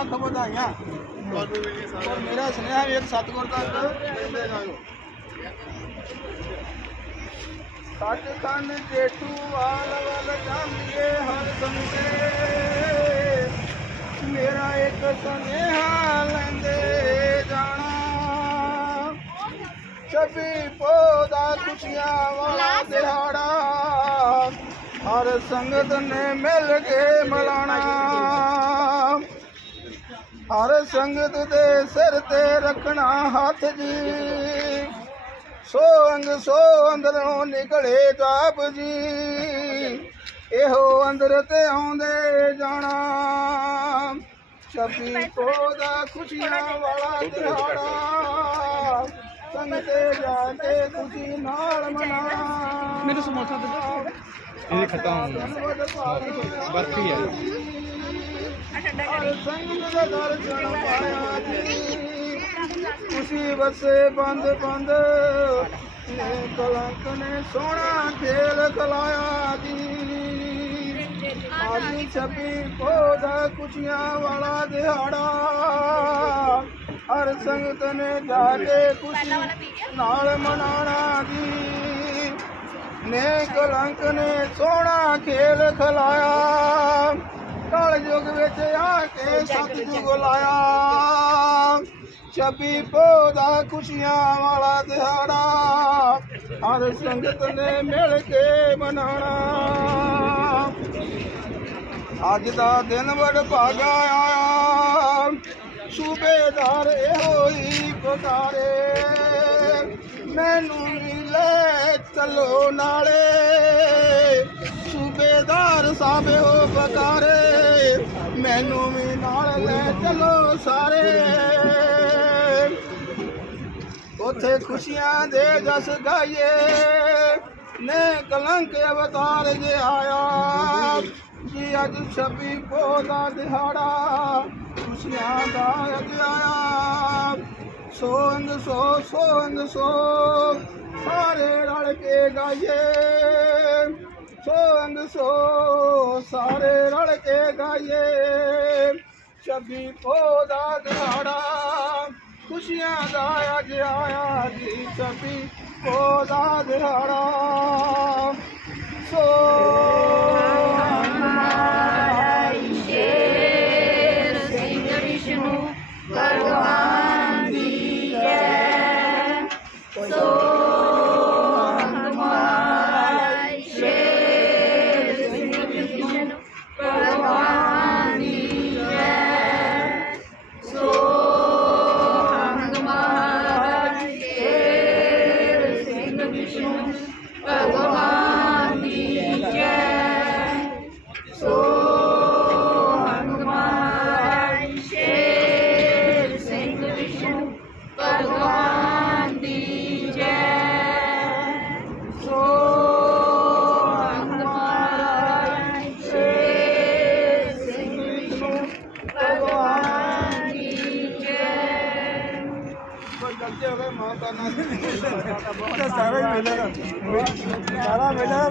ਲੱਖ ਵਧਾਈਆਂ। ਤੁਹਾਨੂੰ ਵੀ ਜੀ ਮੇਰਾ ਸੁਨੇਹਾ ਵੀ ਇੱਕ ਸਤਿਗੁਰ ਤੱਕ ਦਿੰਦੇ ਜਾਓ। ਸੱਚ ਕੰਨ ਜੇਠੂ ਵਾਲ ਵਾਲ ਜਾਂਦੀਏ ਹਰ ਸੰਗੇ ਮੇਰਾ ਇੱਕ ਸੁਨੇਹਾ ਲੈਂਦੇ ਜਾਣਾ। ਛੱਬੀ ਪੋਦਾ ਖੁਸ਼ੀਆਂ ਵਾਲਾ ਦਿਹਾੜਾ। ਹਰ ਸੰਗਤ ਨੇ ਮਿਲ ਕੇ ਮਲਾਣਾ। ਹਰ ਸੰਗਤ ਦੇ ਸਿਰ ਤੇ ਰੱਖਣਾ ਹੱਥ ਜੀ। ਸੋ ਅੰਗ ਸੋ ਅੰਦਰੋਂ ਨਿਕਲੇ ਜਾਪ ਜੀ। ਇਹੋ ਅੰਦਰ ਤੇ ਆਉਂਦੇ ਜਾਣਾ। ਛੱਬੀ ਪੋਦਾ ਖੁਸ਼ੀਆਂ ਵਾਲਾ ਦਿਹਾੜਾ ਸੰਗ ਤੇ ਜਾ ਕੇ ਖੁਸ਼ੀ ਨਾਲ ਮਨਾਣਾ ਮੈਨੂੰ ਸਮੋਸਾ ਦੇ ਇਹ ਖਤਮ ਬਰਫੀ ਹੈ ਹਰ ਸੰਗ ਦੇ ਦਰਸ਼ਨ ਪਾਇਆ ਜੀ ਖੁਸ਼ੀ ਵਸੇ ਬੰਦ ਬੰਦ ਨੇ ਕਲੰਕ ਨੇ ਸੋਹਣਾ ਖੇਲ ਖਲਾਇਆ ਜੀ। ਆਜੀ ਛਬੀ ਪੋਦਾ ਖੁਸ਼ੀਆਂ ਵਾਲਾ ਦਿਹਾੜਾ। ਹਰ ਸੰਗਤ ਨੇ ਜਾ ਕੇ ਖੁਸ਼ੀ ਨਾਲ ਮਨਾਣਾ ਜੀ। ਨੇ ਕਲੰਕ ਨੇ ਸੋਹਣਾ ਖੇਲ ਖਲਾਇਆ। ਕਲ ਯੁਗ ਵਿੱਚ ਆ ਕੇ ਸਤਿਯੁਗ ਲਾਇਆ। ਛਬੀ ਪੋਦਾ ਖੁਸ਼ੀਆਂ ਵਾਲਾ ਦਿਹਾੜਾ ਹਰ ਸੰਗਤ ਨੇ ਮਿਲ ਕੇ ਮਨਾਣਾ ਅੱਜ ਦਾ ਦਿਨ ਬੜ ਭਾਗਾ ਆਇਆ। ਸੂਬੇਦਾਰ ਇਹੋ ਹੀ ਪੁਕਾਰੇ। ਮੈਨੂੰ ਲੈ ਚਲੋ ਨਾਲੇ। ਸੂਬੇਦਾਰ ਸਾਹਿਬ ਹੋ ਪੁਕਾਰੇ। ਮੈਨੂੰ ਵੀ ਨਾਲ ਲੈ ਚਲੋ ਸਾਰੇ। ਉਥੇ ਖੁਸ਼ੀਆਂ ਦੇ ਜਸ ਗਾਈਏ। ਨੇ ਕਲੰਕ ਅਵਤਾਰ ਜੇ ਆਇਆ। ਜੀ ਅੱਜ ਛਬੀ ਪੋਦਾ ਦਿਹਾੜਾ ਖੁਸ਼ੀਆਂ ਦਾ ਅੱਜ ਆਇਆ। ਸੋੰਗ ਸੋ ਸੋੰਗ ਸੋ, ਸਾਰੇ ਰਲ ਕੇ ਗਾਈਏ। ਸੋੰਗ ਸੋ ਸਾਰੇ ਰਲ ਕੇ ਗਾਈਏ ਛਬੀ ਪੋਦਾ ਦਿਹਾੜਾ ਖੁਸ਼ੀਆਂ ਦਾ ਅੱਜ ਆਇਆ ਜੀ ਛਬੀ ਪੋਦਾ ਦਿਹਾੜਾ ਸੋ ਸੋ ਸਾਰਾ ਹੀ ਮਿਲੇਗਾ। ਸਾਰਾ ਮਿਲੇਗਾ।